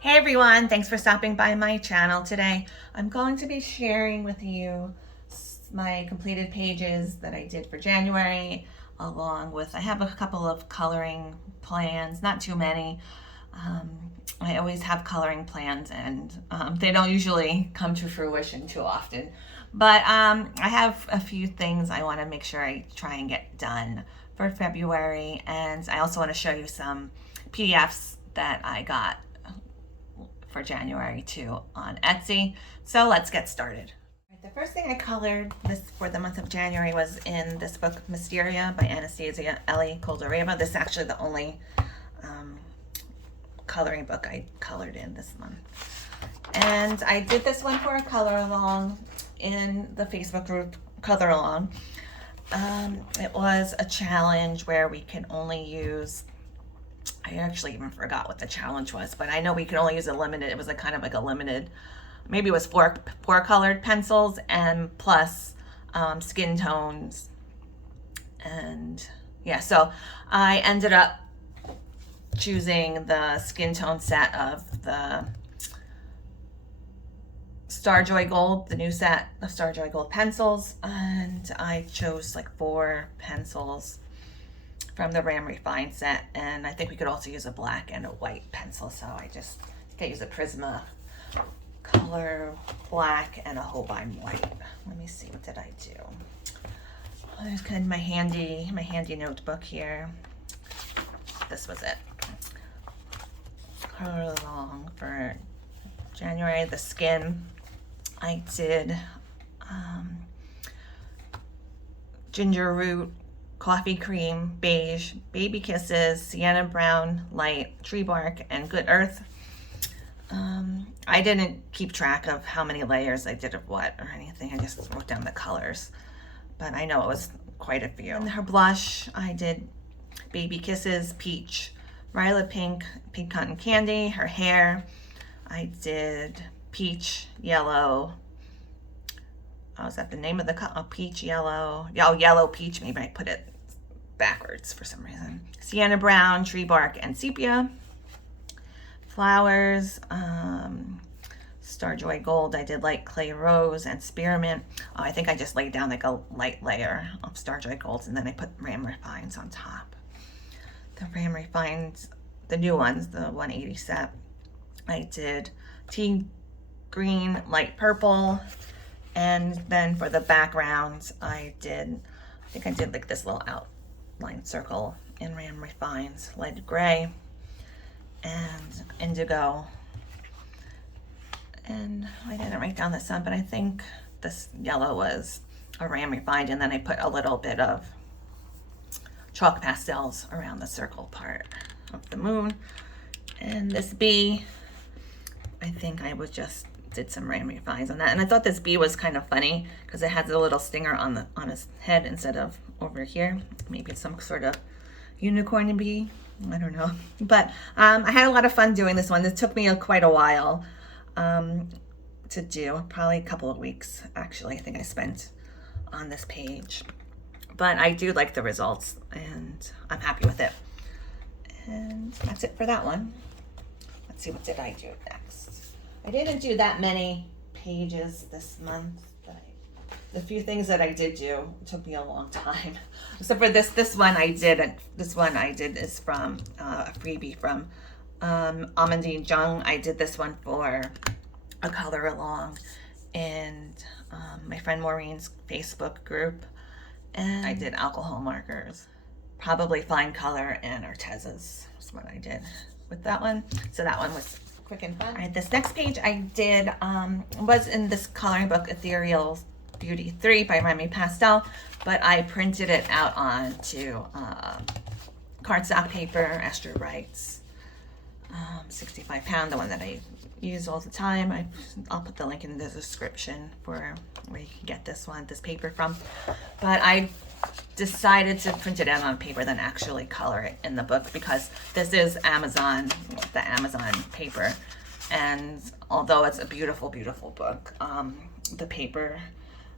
Hey everyone, thanks for stopping by my channel today. I'm going to be sharing with you my completed pages that I did for January, along with, I have a couple of coloring plans, not too many. I always have coloring plans and they don't usually come to fruition too often. But I have a few things I want to make sure I try and get done for February. And I also want to show you some PDFs that I got for January too on Etsy. So let's get started. The first thing I colored this for the month of January was in this book, Mysteria by Anastasia Ellie Koldareva. This is actually the only coloring book I colored in this month. And I did this one for a color along in the Facebook group Color Along. It was a challenge where we can only use, I actually even forgot what the challenge was, but I know we could only use a limited, it was kind of like a limited, maybe it was four colored pencils and plus skin tones. And yeah, so I ended up choosing the skin tone set of the Starjoy Gold, the new set of Starjoy Gold pencils, and I chose like 4 pencils from the Ram Refined set, and I think we could also use a black and a white pencil, so I use a Prismacolor black and a Holbein white. Let me see, what did I do? Oh, there's kind of my handy notebook here. This was it. Color Along for January. The skin, I did ginger root, coffee cream, beige, baby kisses, sienna brown, light, tree bark, and good earth. I didn't keep track of how many layers I did of what or anything. I just wrote down the colors, but I know it was quite a few. And her blush, I did baby kisses, peach, violet pink, pink cotton candy. Her hair, I did peach, yellow. Oh, is that the name of the color? Oh, peach, yellow. Oh, yellow peach. Maybe I put it backwards for some reason. Sienna brown, tree bark, and sepia. Flowers, Starjoy Gold. I did light clay rose and spearmint. Oh, I think I just laid down like a light layer of Starjoy Golds, and then I put Ram Refines on top. The Ram Refines, the new ones, the 180 set. I did tea green, light purple, and then for the backgrounds, I think I did like this little outline circle in Ram Refines, light gray and indigo. And I didn't write down the sun, but I think this yellow was a Ram Refined, and then I put a little bit of chalk pastels around the circle part of the moon. And this bee, I think I did some Ram Refines on that. And I thought this bee was kind of funny because it has a little stinger on his head instead of over here. Maybe it's some sort of unicorn bee. I don't know. But I had a lot of fun doing this one. It took me quite a while to do, probably a couple of weeks actually, I think I spent on this page. But I do like the results and I'm happy with it. And that's it for that one. Let's see, what did I do next? I didn't do that many pages this month. The few things that I did do took me a long time. Except for this one I didn't. This one I did is from a freebie from Amandine Jung. I did this one for a color along in my friend Maureen's Facebook group. And I did alcohol markers, probably fine color and Artezas is what I did with that one. So that one was quick and fun. All right, this next page I did was in this coloring book, Ethereal Beauty 3 by Remy Pastel, but I printed it out onto cardstock paper, Esther Wright's 65 pound, the one that I use all the time. I'll put the link in the description for where you can get this paper from. But I decided to print it out on paper than actually color it in the book because this is Amazon, the Amazon paper. And although it's a beautiful, beautiful book, the paper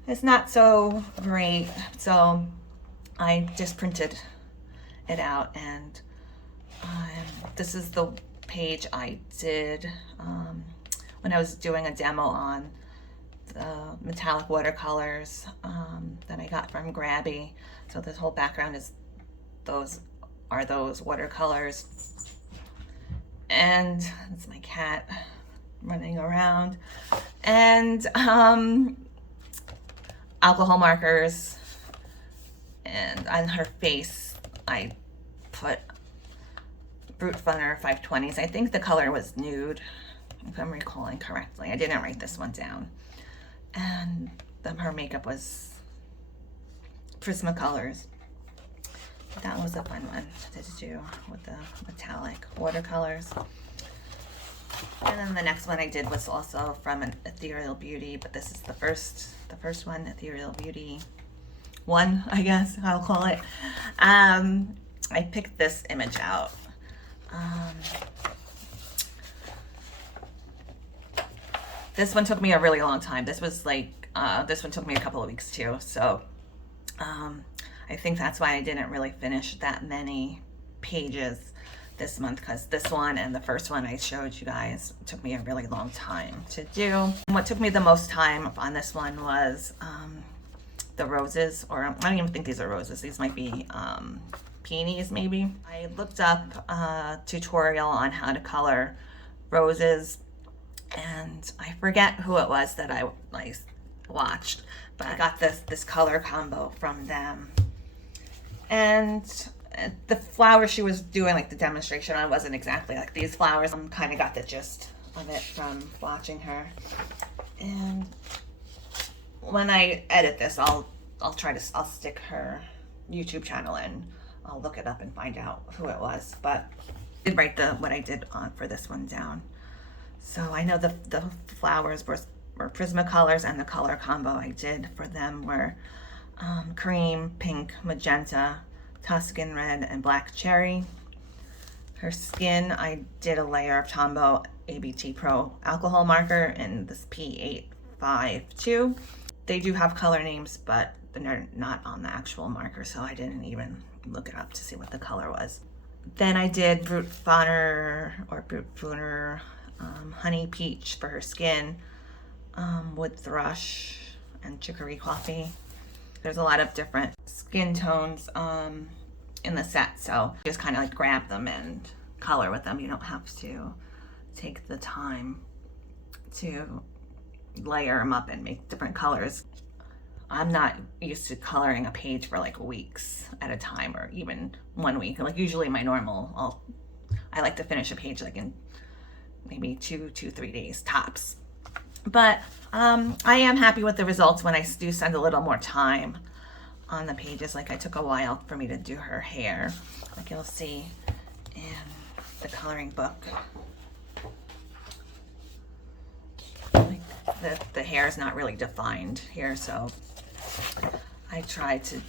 is not so great. So I just printed it out, and this is the page I did when I was doing a demo on the metallic watercolors that I got from Grabby. So this whole background is those watercolors. And it's my cat running around. And alcohol markers. And on her face, I put Brute Funner 520s. I think the color was Nude, if I'm recalling correctly. I didn't write this one down. And her makeup was Prismacolors. That was a fun one to do with the metallic watercolors. And then the next one I did was also from an Ethereal Beauty, but this is the first one, Ethereal Beauty 1, I guess I'll call it. I picked this image out. This one took me a really long time. This was like, this one took me a couple of weeks too. So I think that's why I didn't really finish that many pages this month, because this one and the first one I showed you guys took me a really long time to do. And what took me the most time on this one was the roses, or I don't even think these are roses. These might be peonies maybe. I looked up a tutorial on how to color roses, and I forget who it was that I watched, but I got this color combo from them. And the flowers she was doing, like the demonstration on, wasn't exactly like these flowers. I kind of got the gist of it from watching her. And when I edit this, I'll stick her YouTube channel in. I'll look it up and find out who it was. But I did write what I did on for this one down. So I know the flowers were Prismacolors, and the color combo I did for them were cream, pink, magenta, Tuscan red, and black cherry. Her skin, I did a layer of Tombow ABT Pro alcohol marker in this P852. They do have color names, but they're not on the actual marker, so I didn't even look it up to see what the color was. Then I did Brute Funner Honey Peach for her skin, Wood Thrush, and Chicory Coffee. There's a lot of different skin tones in the set, so just kind of like grab them and color with them. You don't have to take the time to layer them up and make different colors. I'm not used to coloring a page for like weeks at a time, or even 1 week. Like usually my normal, I like to finish a page like in maybe 2-3 days tops. But I am happy with the results when I do spend a little more time on the pages. Like it took a while for me to do her hair, like you'll see in the coloring book. Like the hair is not really defined here, so I tried to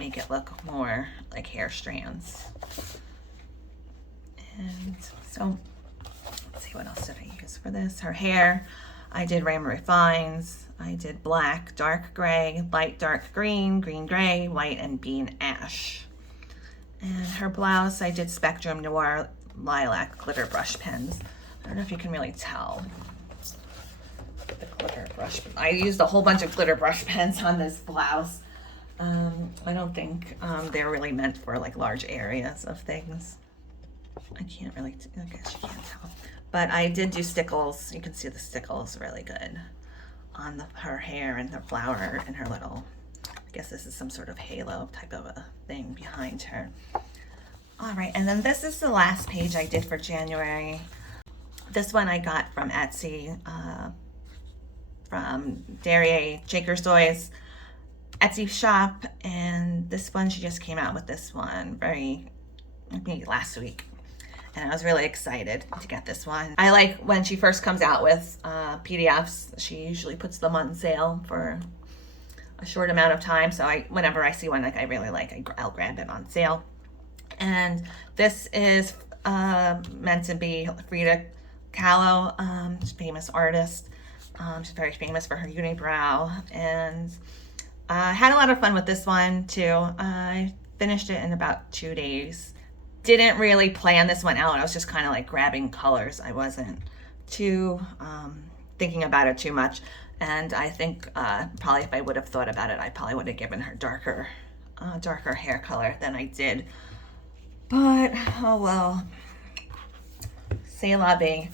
make it look more like hair strands. And so let's see, what else did I use for this? Her hair, I did Rainbow Refines. I did black, dark gray, light dark green, green gray, white, and bean ash. And her blouse, I did Spectrum Noir Lilac glitter brush pens. I don't know if you can really tell the glitter brush. I used a whole bunch of glitter brush pens on this blouse. I don't think they're really meant for like large areas of things. I can't really, I guess you can't tell. But I did do stickles. You can see the stickles really good on her hair and the flower and her little, I guess this is some sort of halo type of a thing behind her. All right, and then this is the last page I did for January. This one I got from Etsy, from Derriere Shaker's Toys Etsy shop, and this one, she just came out with this one maybe last week. And I was really excited to get this one. I like when she first comes out with PDFs, she usually puts them on sale for a short amount of time. So whenever I see one like I really like, I'll grab it on sale. And this is meant to be Frida Kahlo, she's a famous artist. She's very famous for her unibrow. And I had a lot of fun with this one too. I finished it in about 2 days. didn't really plan this one out. I was just kind of like grabbing colors. I wasn't too thinking about it too much. And I think probably if I would have thought about it, I probably would have given her darker hair color than I did. But, oh well, c'est la vie.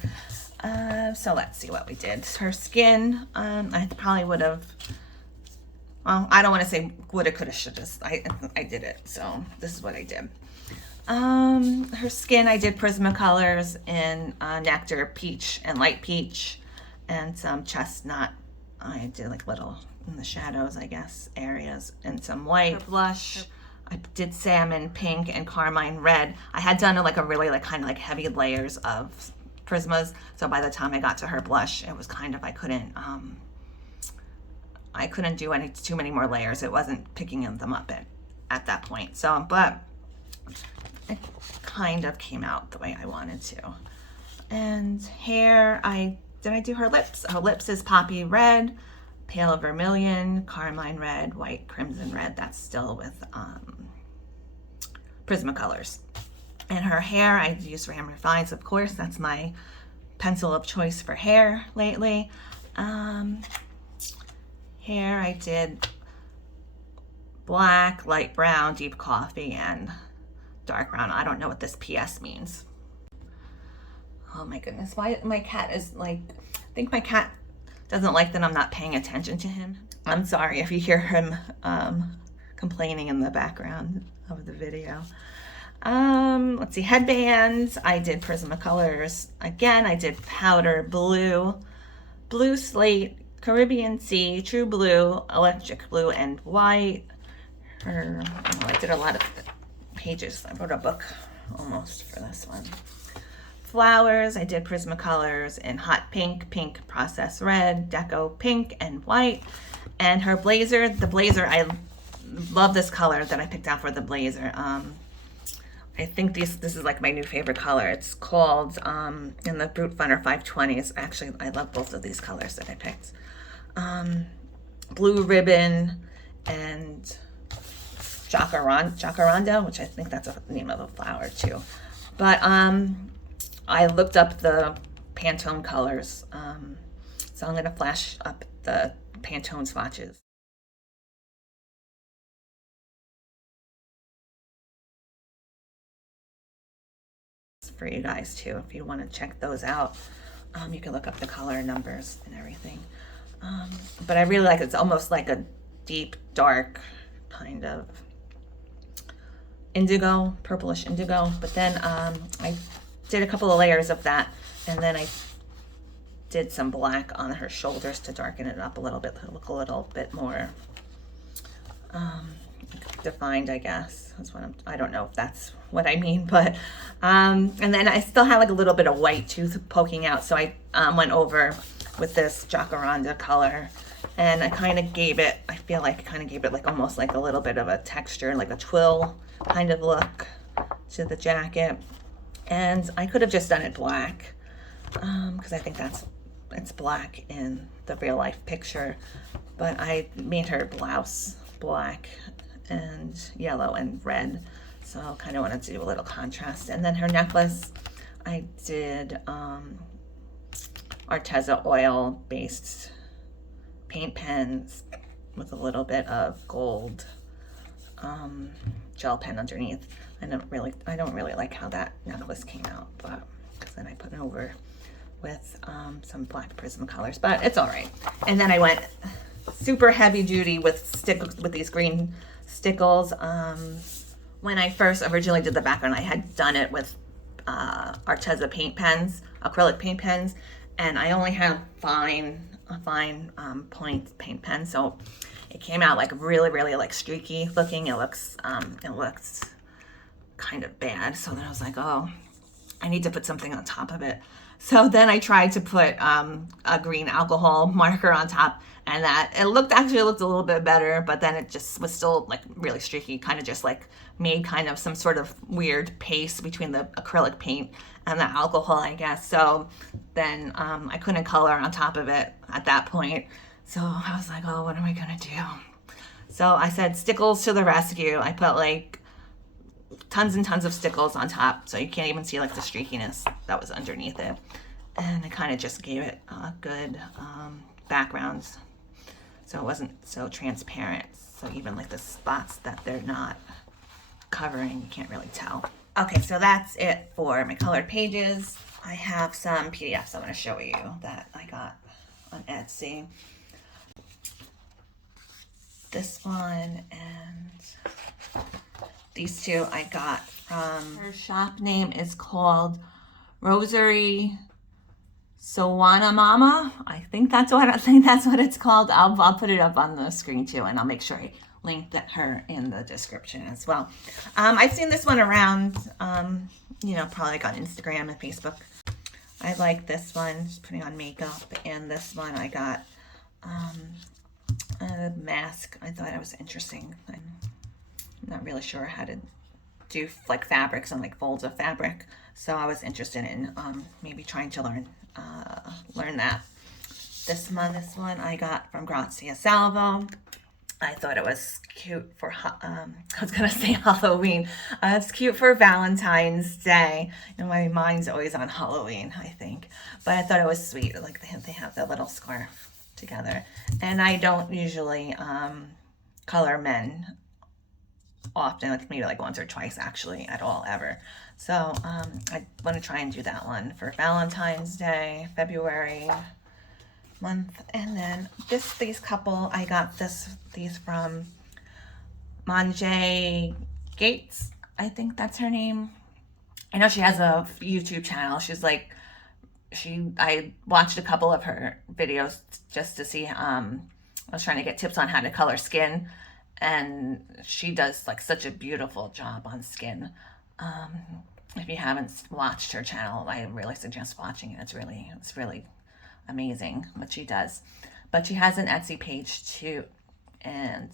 So let's see what we did. Her skin, I probably would have, well, I don't want to say woulda, coulda, shoulda. I did it, so this is what I did. Her skin, I did Prismacolors in Nectar, Peach, and Light Peach, and some Chestnut. I did like little in the shadows, I guess, areas, and some white. Her blush, I did Salmon Pink and Carmine Red. I had done like a really like kind of like heavy layers of Prismas, so by the time I got to her blush, it was kind of, I couldn't do too many more layers. It wasn't picking them up at that point. So, but it kind of came out the way I wanted to. And hair, did I do her lips? Her lips is Poppy Red, Pale Vermilion, Carmine Red, White Crimson Red. That's still with Prismacolors. And her hair, I used Ram Refines, of course. That's my pencil of choice for hair lately. Hair, I did black, light brown, deep coffee, and dark brown. I don't know what this PS means. Oh my goodness, why my cat is like, I think my cat doesn't like that I'm not paying attention to him. I'm sorry if you hear him complaining in the background of the video. Let's see, headbands, I did Prismacolors. Again, I did powder blue, blue slate, Caribbean Sea, True Blue, Electric Blue, and white. I did a lot of pages. I wrote a book almost for this one. Flowers, I did Prismacolors in hot pink, pink process red, deco pink, and white. And her blazer, I love this color that I picked out for the blazer. I think this is like my new favorite color. It's called, in the Brute Funner 520s. Actually, I love both of these colors that I picked. Blue ribbon and jacaranda, which I think that's the name of a flower too. But I looked up the Pantone colors. So I'm gonna flash up the Pantone swatches. For you guys too, if you want to check those out. You can look up the color numbers and everything. But I really like it. It's almost like a deep, dark kind of indigo, purplish indigo. But then I did a couple of layers of that, and then I did some black on her shoulders to darken it up a little bit, to look a little bit more defined, I guess. That's what I don't know if that's what I mean, but and then I still had like a little bit of white tooth poking out, so I went over with this jacaranda color, and I kind of gave it, I feel like I kind of gave it like almost like a little bit of a texture, like a twill kind of look to the jacket. And I could have just done it black, because I think it's black in the real life picture, but I made her blouse black and yellow and red, so I kind of wanted to do a little contrast. And then her necklace, I did Arteza oil based paint pens with a little bit of gold gel pen underneath. I don't really like how that necklace came out, but because then I put it over with some black Prismacolors, but it's all right. And then I went super heavy duty with these green stickles. When I first originally did the background, I had done it with Arteza paint pens, acrylic paint pens, and I only have a fine point paint pen, so it came out like really like streaky looking. It looks kind of bad. So then I was like, oh, I need to put something on top of it. So then I tried to put a green alcohol marker on top, and that actually looked a little bit better, but then it just was still like really streaky, kind of just like made kind of some sort of weird paste between the acrylic paint and the alcohol, I guess. So then I couldn't color on top of it at that point. So I was like, oh, what am I gonna do? So I said, stickles to the rescue. I put like tons and tons of stickles on top, so you can't even see like the streakiness that was underneath it. And I kind of just gave it a good background, so it wasn't so transparent. So even like the spots that they're not covering, you can't really tell. Okay, so that's it for my colored pages. I have some PDFs I want to show you that I got on Etsy. This one and these two I got from, her shop name is called Rosary Sawana Mama. I think that's what it's called. I'll put it up on the screen too, and I'll make sure I link her in the description as well. I've seen this one around, you know, probably like on Instagram and Facebook. I like this one, just putting on makeup, and this one I got a mask. I thought it was interesting. I'm not really sure how to do like fabrics and like folds of fabric, so I was interested in maybe trying to learn that. This one I got from GraziaSalvo. I thought it was cute for, I was gonna say Halloween. It's cute for Valentine's Day. You know, my mind's always on Halloween, I think. But I thought it was sweet, like they have the little scarf together. And I don't usually color men often, like maybe like once or twice actually at all ever. So I want to try and do that one for Valentine's Day, February month. And then these couple, I got these from Monjay Gates. I think that's her name. I know she has a YouTube channel. She's like, I watched a couple of her videos just to see, I was trying to get tips on how to color skin, and she does like such a beautiful job on skin. If you haven't watched her channel, I really suggest watching it. It's really amazing what she does. But she has an Etsy page too, and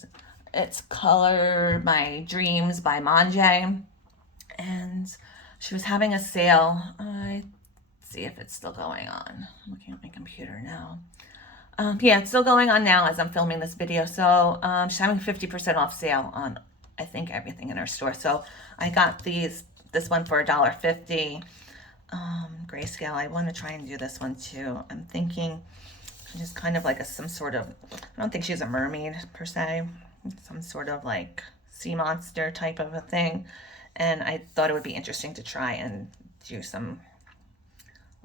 it's Color My Dreams by Monjay, and she was having a sale. I see if it's still going on. I'm looking at my computer now. Yeah, it's still going on now as I'm filming this video. So she's having 50% off sale on, I think, everything in her store. So I got this one for $1.50. Grayscale. I want to try and do this one too. I'm thinking she's kind of like some sort of, I don't think she's a mermaid per se, some sort of like sea monster type of a thing. And I thought it would be interesting to try and do some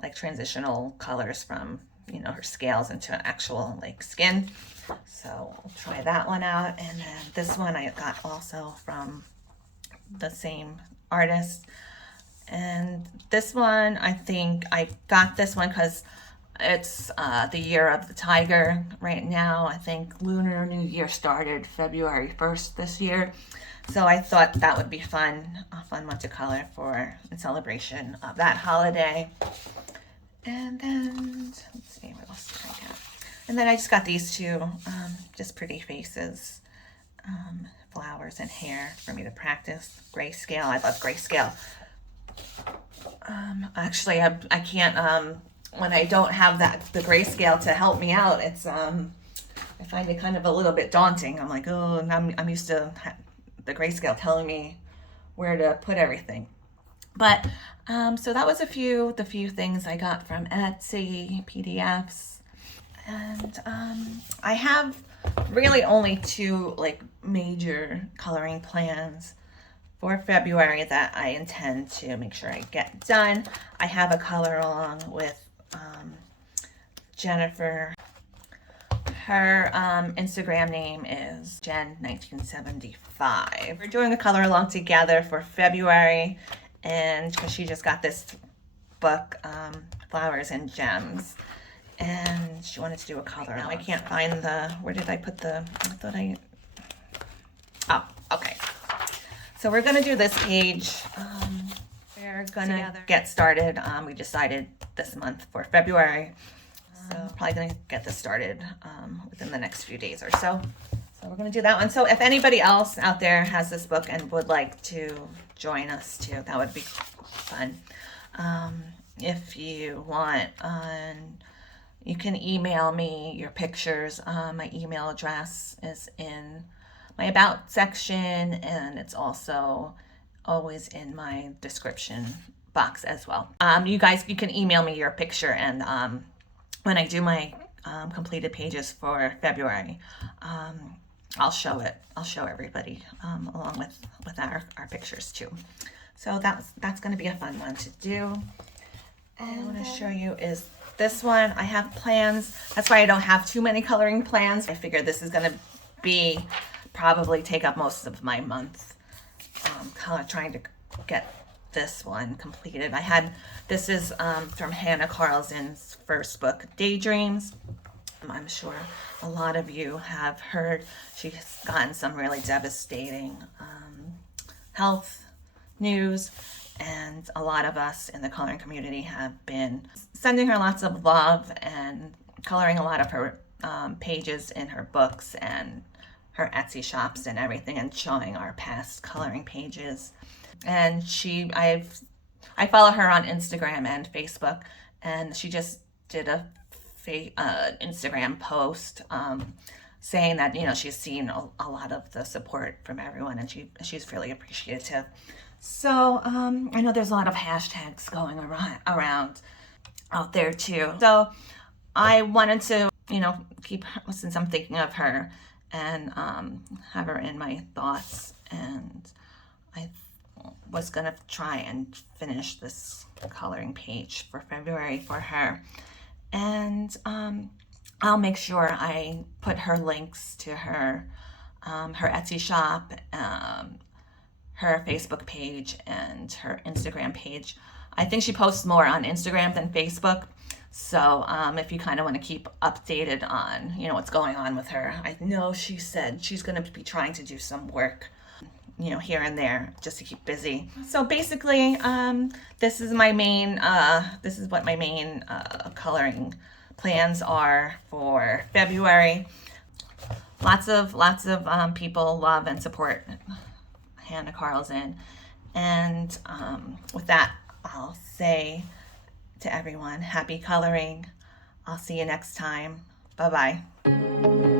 like transitional colors from, you know, her scales into actual like skin. So I'll try that one out. And then this one I got also from the same artist. And this one, I think I got this one because it's the year of the tiger right now. I think Lunar New Year started February 1st this year. So I thought that would be fun, a fun one to color for in celebration of that holiday. And then, let's see, what else did I get? And then I just got these two, just pretty faces, flowers and hair for me to practice. Grayscale, I love grayscale. Actually, I can't, when I don't have the grayscale to help me out, it's, I find it kind of a little bit daunting. I'm like, oh, and I'm used to the grayscale telling me where to put everything. But, so that was the few things I got from Etsy, PDFs. And, I have really only two, like, major coloring plans for February that I intend to make sure I get done. I have a color along with, Jennifer. Her Instagram name is Jen1975. We're doing a color along together for February, and because she just got this book, Flowers and Gems, and she wanted to do a color. Now I can't find where did I put oh, okay. So we're gonna do this page. We're gonna get started. We decided this month for February. So probably gonna get this started within the next few days or so. So we're gonna do that one. So if anybody else out there has this book and would like to join us too, that would be fun. If you want, you can email me your pictures. My email address is in my About section, and it's also always in my description box as well. You guys, you can email me your picture, and when I do my completed pages for February, I'll show it. I'll show everybody along with our pictures too. So that's going to be a fun one to do. And I want to show you is this one. I have plans. That's why I don't have too many coloring plans. I figured this is going to be probably take up most of my month. Kind of trying to get this one completed. This is from Hanna Carlson's first book, Daydreams. I'm sure a lot of you have heard she's gotten some really devastating health news, and a lot of us in the coloring community have been sending her lots of love and coloring a lot of her pages in her books and her Etsy shops and everything, and showing our past coloring pages. And I follow her on Instagram and Facebook, and she just did a Instagram post saying that, you know, she's seen a lot of the support from everyone, and she's really appreciative. So I know there's a lot of hashtags going around out there too. So I wanted to, you know, since I'm thinking of her, and have her in my thoughts, and I was gonna try and finish this coloring page for February for her. And I'll make sure I put her links to her Etsy shop, her Facebook page, and her Instagram page. I think she posts more on Instagram than Facebook. So if you kind of want to keep updated on, you know, what's going on with her. I know she said she's going to be trying to do some work, you know, here and there, just to keep busy. So basically, this is what my main coloring plans are for February. Lots of people love and support Hanna Carlson, and with that, I'll say to everyone, happy coloring. I'll see you next time. Bye-bye.